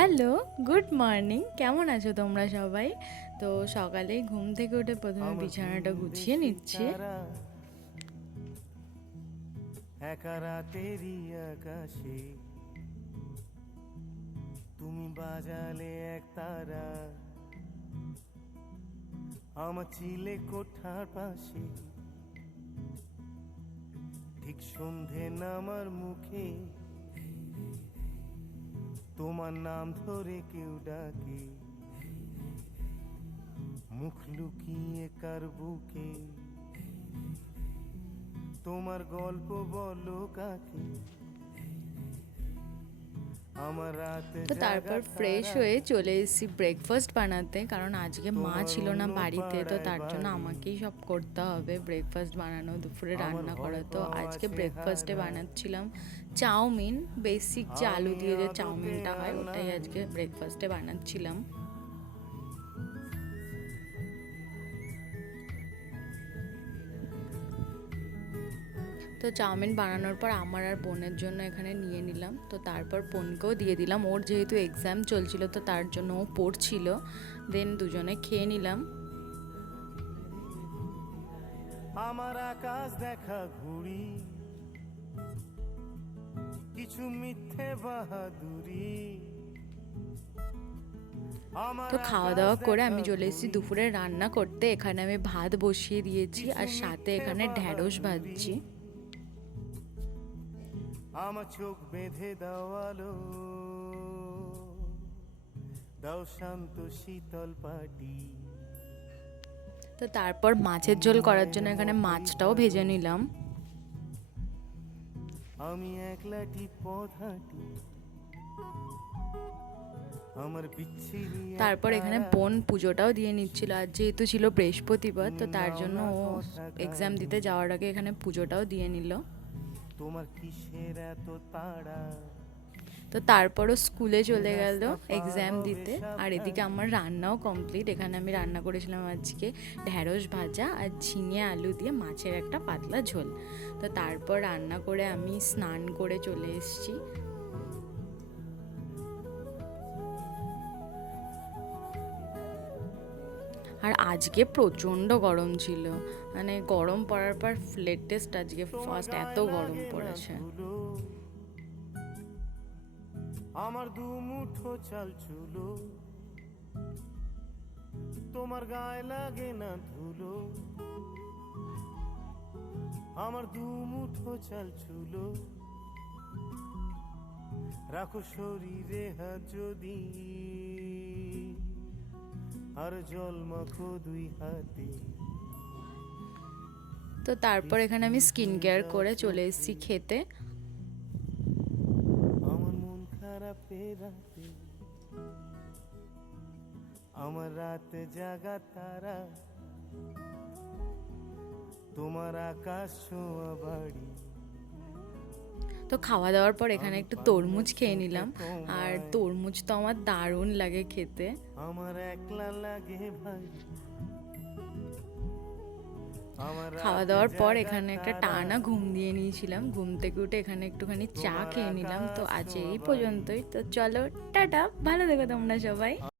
Hello, good morning. কেমন আছো তোমরা সবাই? তো সকালেই ঘুম থেকে উঠে প্রথমে আমার বিছানাটা ঘুম গুছিয়ে দেশে নিচ্ছি। তারা একা রাতেরই আকাশে তুমি বাজালে এক তারা আমার চিলে কোঠার পাশে ঠিক সন্ধে নামার মুখে তোমার নাম ধরে কেউ ডাকে মুখ লুকিয়ে কার বুকে তোমার গল্প বলো কাকে আমার রাত তো জাগা তারপর ফ্রেশ তারা হয়ে চলে এসেছি ব্রেকফাস্ট বানাতে, কারণ আজকে মা তোমার ছিল না অন্য বাড়িতে, তো পাড়ায় তার জন্য বাড়ি আমাকেই সব করতে হবে, ব্রেকফাস্ট বানানো, দুপুরে আমার রান্না ভয় করা। তো পাওয়া আজকে ব্রেকফাস্টে চেহারা বানাচ্ছিলাম চাউমিন, বেসিক যে আলু আমি দিয়ে যে আদতে চাউমিনটা হয় ওটাই আনাড়ি আজকে ব্রেকফাস্টে বানাচ্ছিলাম। তো চাউমিন বানানোর পর আমার আর বোনের জন্য এখানে নিয়ে নিলাম। তো তারপর বোনকেও দিয়ে দিলাম, ওর যেহেতু এক্সাম চলছিল তো তার জন্য ও পড়ছিল। দেন দুজনে খেয়ে নিলাম। আমার আকাশ দেখা ঘুড়ি কিছু মিথ্যে বাহাদুরি আমার তো খাওয়া আকাশ দাওয়া করে দেখা আমি চলে এসেছি ঘুড়ি দুপুরে রান্না করতে। এখানে আমি ভাত বসিয়ে দিয়েছি কিছু আর সাথে মিথ্যে এখানে ঢ্যাঁড়স বাহাদুরি ভাজছি। আমার চোখ বেঁধে দেওয়ালো দাও শান্ত শীতল পাটি তো তারপর মাছের ঝোল করার জন্য এখানে মতোই মাছটাও ভেজে ভালো নিলাম। আমি একলাটি পথ হাঁটি আমার বিচ্ছিরি এক তারপর এখানে তারা বোন পুজোটাও দিয়ে নিচ্ছিল, আর যেহেতু ছিল বৃহস্পতিবার তুমি তো তার নাও জন্য না ও কথা এক্সাম কানে দিতে যাওয়ার আগে এখানে পুজোটাও দিয়ে নিল। তোমার কিসের এত তাড়া তো তারপরও স্কুলে চলে গেল রাস্তা পার এক্সাম হবে দিতে। আর এদিকে সাবধানে আমার রান্নাও কমপ্লিট। এখানে আমি রান্না করেছিলাম আজকে ঢ্যাঁড়স ভাজা আর ঝিঙে আলু দিয়ে মাছের একটা পাতলা ঝোল। তো তারপর রান্না করে আমি স্নান করে চলে এসেছি। আর আজকে প্রচণ্ড গরম ছিল, মানে গরম পড়ার পর লেটেস্ট আজকে তোমার ফার্স্ট এত গায়ে গরম লাগে না পড়েছে। ধুলো আমার দু মুঠো চাল চুলো তোমার গায়ে লাগে না ধুলো আমার দু মুঠো চাল চুলো রাখো শরীরে হাত যদি আর জল মাখো দুই হাতে তো তারপর এখানে আমি স্কিন কেয়ার করে চলে এসেছি খেতে। আমার মন খারাপ রাতে আমার রাত জাগা তারা তোমার আকাশ ছোঁয়া বাড়ি তো খাওয়া দাওয়ার পর এখানে আমি একটু পাই না তরমুজ খেয়ে চোখে নিলাম। আর তোমায় তরমুজ তো আমার দারুণ লাগে খেতে। আমার একলা লাগে ভাই আমার খাওয়া রাতে দাওয়ার পর জাগা এখানে একটা তারা টানা ঘুম দিয়ে নিয়েছিলাম, ঘুম থেকে উঠে এখানে একটুখানি চা তোমার খেয়ে নিলাম। তো আকাশ আজ ছোঁয়া এই বাড়ি পর্যন্তই। তো চলো, টাটা, ভালো থেকো তোমরা সবাই।